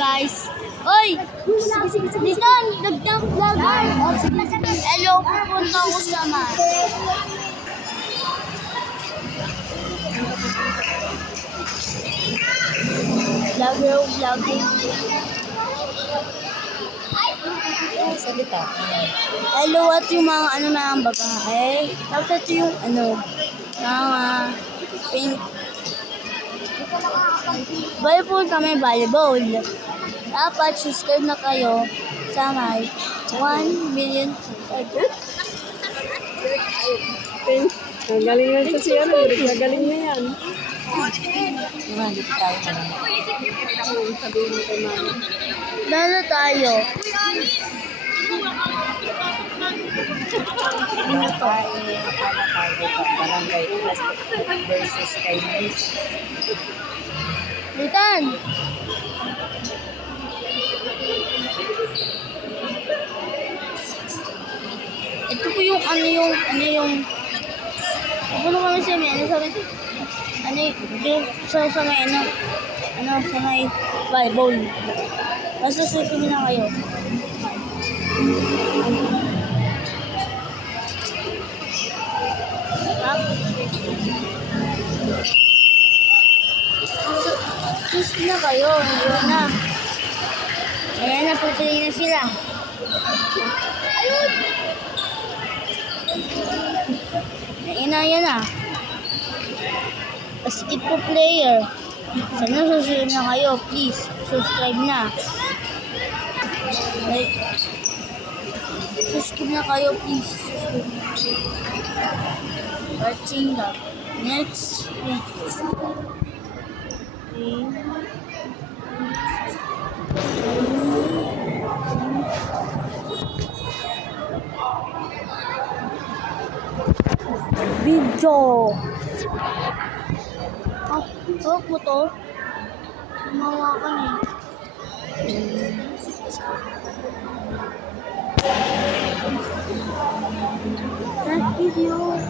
guys. Oy! Dito, nag-jump vlogger. Hello, pupunta ko sa man. Vlogger. Salita. Hello, at yung mga ano na ang babae. Tapos ito yung ano, mga pink. Volleyball kami, volleyball. Dapat subscribe na kayo sa my 1 million subscribers. Ang galing na kasi ano, galing na yan. Diba, dito tayo ka lang. Sabihin mo kay mama. Lalo tayo. Babae, barangay versus kay Miss. Litan! Ito po yung ano yung kami sa may sa may sa may volleyball. Basta susunod na kayo. Sus na kayo, yun na. Ayan na, pupili na sila. Ayun! Ayan na. Skip po player. Sana susunod na kayo, please. Subscribe na. Subscribe na kayo, please. Watching the next video. Video. Oh, mo to. Lumawakan eh. Next video.